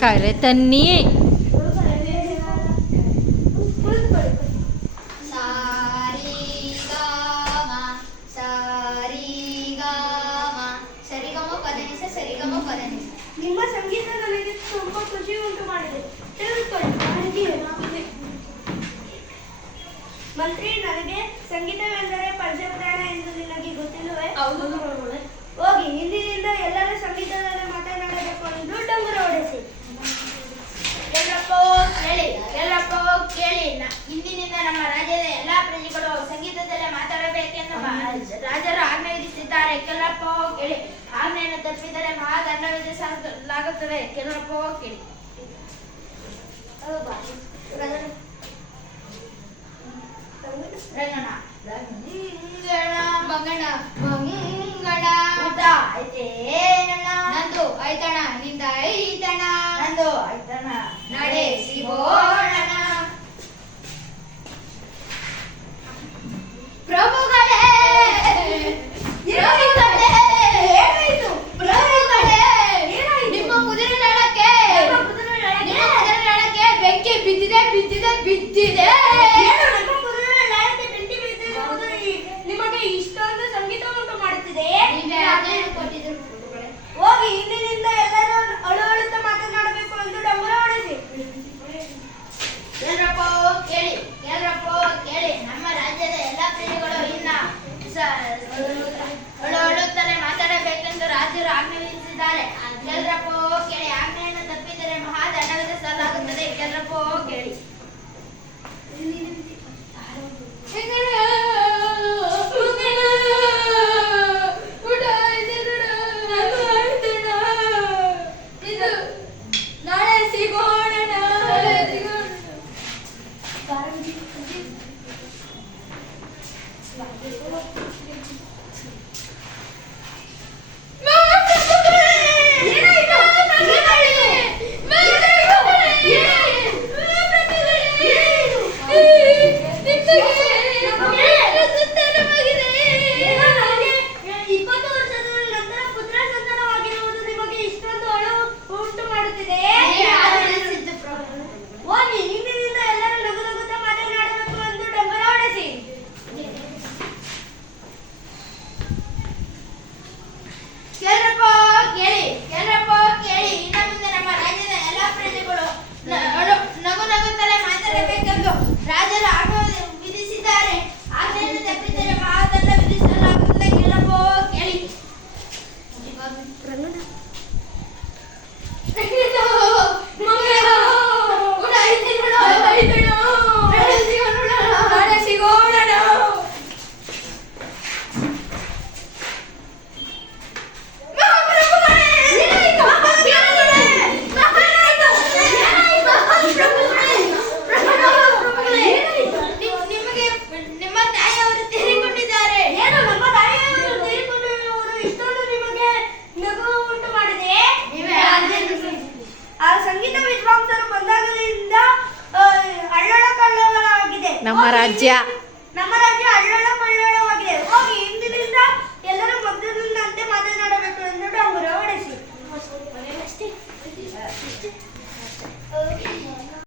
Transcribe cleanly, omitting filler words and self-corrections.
ಕರೆ ತನ್ನಿ. ನಿಮ್ಮ ಸಂಗೀತ ನನಗೆ ತುಂಬಾ ಖುಷಿ ಉಂಟು ಮಾಡಿದೆ. ಮಂತ್ರಿ, ನನಗೆ ಸಂಗೀತವೆಂದರೆ ಪಂಚಪ್ರಾಣ ಎಂದು ನಿನಗೆ ಗೊತ್ತಿಲ್ಲವೇ? ಹೋಗಿ ಇಂದಿನಿಂದ ಎಲ್ಲರ ಸಂಗೀತದಲ್ಲೇ ಮಾತನಾಡಬೇಕು ಎಂದು ಡಂಗುರ ಹೊಡೆಸಿ. ಎಲ್ಲಪ್ಪೋ ಕೇಳಿ, ಇಂದಿನಿಂದ ನಮ್ಮ ರಾಜ್ಯದ ಎಲ್ಲಾ ಪ್ರಜೆಗಳು ಸಂಗೀತದಲ್ಲೇ ಮಾತಾಡಬೇಕೆಂದು ರಾಜರು ಆಜ್ಞೆ ವಿಧಿಸಿದ್ದಾರೆ. ಕೆಲವಪ್ಪೋ ಕೇಳಿ, ಆಜ್ಞೆಯನ್ನು ತಪ್ಪಿದರೆ ಮಹಾದಂಡ ವಿಧಿಸಲಾಗುತ್ತದೆ. ಕೆಲವಪ್ಪೋ ಕೇಳಿ. ನಂದು ಆಯ್ತಣ, ನಿಂದ ಐತಣ, ನಂದು ಆಯ್ತಣ, ನಡೆಸಿಬೋಣ. ಪ್ರಭುಗಳೇ, ನಿಮ್ಮ ಕುದುರೆ ನಡಕ್ಕೆ ಬೆಂಕಿ ಬಿದ್ದಿದೆ. ನಿಮಗೆ ಇಷ್ಟೊಂದು ಸಂಗೀತ ಉಂಟು ಮಾಡುತ್ತಿದೆ. ಕೊಟ್ಟಿದ್ರು ಪ್ರಭುಗಳೇ. ಹೋಗಿ ಇಂದಿನಿಂದ ಎಲ್ಲರೂ ಅಳುತ್ತಾ ಮಾತನಾಡಬೇಕು ಎಂದು ಡಂಗುರ ಹೊಡೆಸಿ. ಎಲ್ಲರಪ್ಪೋ ಕೇಳಿ, ನಮ್ಮ ರಾಜ್ಯದ ಎಲ್ಲಾ ಪ್ರಜೆಗಳು ಇನ್ನ ಅಳುತ್ತಲೇ ಮಾತಾಡಬೇಕೆಂದು ರಾಜರು ಆಜ್ಞೆ ವಿಧಿಸಿದ್ದಾರೆ. ಎಲ್ಲರಪ್ಪೋ ಕೇಳಿ, ಆಜ್ಞೆಯನ್ನು ತಪ್ಪಿದರೆ ಮಹಾದಂಡ ವಿಧಿಸಲಾಗುತ್ತದೆ. ಎಲ್ಲರಪ್ಪೋ ಕೇಳಿ. ನಾಳೆ ಸಿಗೋಣ. ನಮ್ಮ ರಾಜ್ಯ